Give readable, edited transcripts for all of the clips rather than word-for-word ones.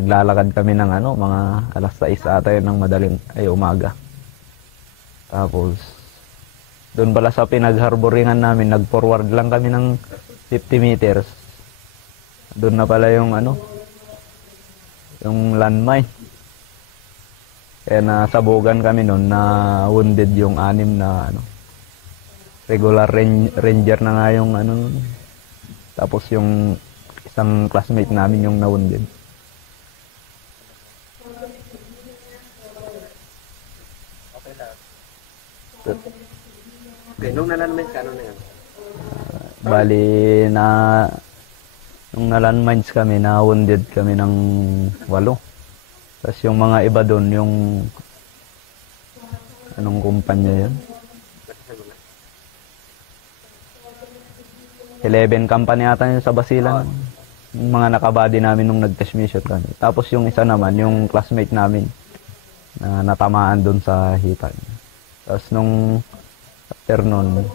naglalakad kami ng ano, mga alas 6 ata yun ng madaling ay umaga. Tapos doon pala sa pinagharboringan namin, nag-forward lang kami ng 50 meters. Doon na pala yung ano, yung landmine. Kaya nasabugan kami noon na wounded yung 6 na ano, regular ranger na nga yung ano nun. Tapos yung isang classmate namin yung na-wounded. Okay lang. Okay, nung nalandmines ka, ano na yun? Bali na nung na-landmines kami, na-wounded kami ng 8. Tapos yung mga iba doon, yung anong kumpanya yun? 11 company ata yun sa Basilan. Yung mga nakabody namin nung nag-test mission kami. Tapos yung isa naman, yung classmate namin na natamaan doon sa hipan. Tapos nung after nun,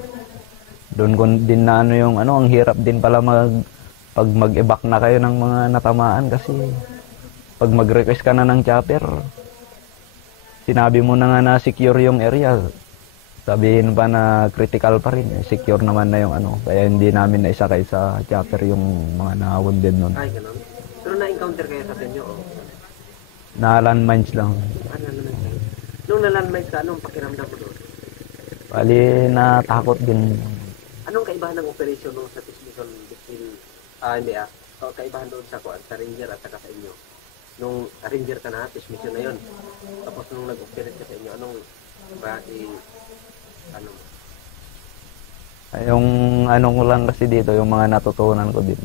doon ko din na ano yung ano, ang hirap din pala pag mag-evac na kayo ng mga natamaan kasi pag mag-request ka na ng chopper, sinabi mo na nga na secure yung area. Sabihin pa na critical pa rin, secure naman na yung ano. Kaya hindi namin naisakay sa chopper yung mga na-wounded nun. Ay, ganun. Pero na-encounter kayo sa inyo? O? Na-landmines lang. Ah, na-landmines kayo. Nung na-landmines ka, anong pakiramdam mo doon? Bali, natakot din. Anong kaibahan ng operasyon nung sa transmission between, kaibahan doon sa ranger at saka sa inyo? Nung ranger ka na, transmission na yun. Tapos nung nag-operate ka sa inyo, anong ano? Yung ano ko lang kasi dito, yung mga natutunan ko din.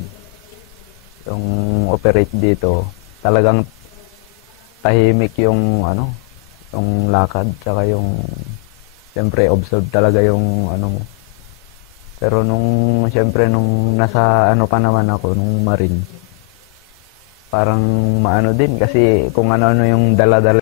Yung operate dito, talagang tahimik yung ano, yung lakad, tsaka yung siyempre observe talaga yung ano mo. Pero siyempre nung nasa ano pa naman ako, nung Marine, parang maano din kasi kung ano yung dala-dala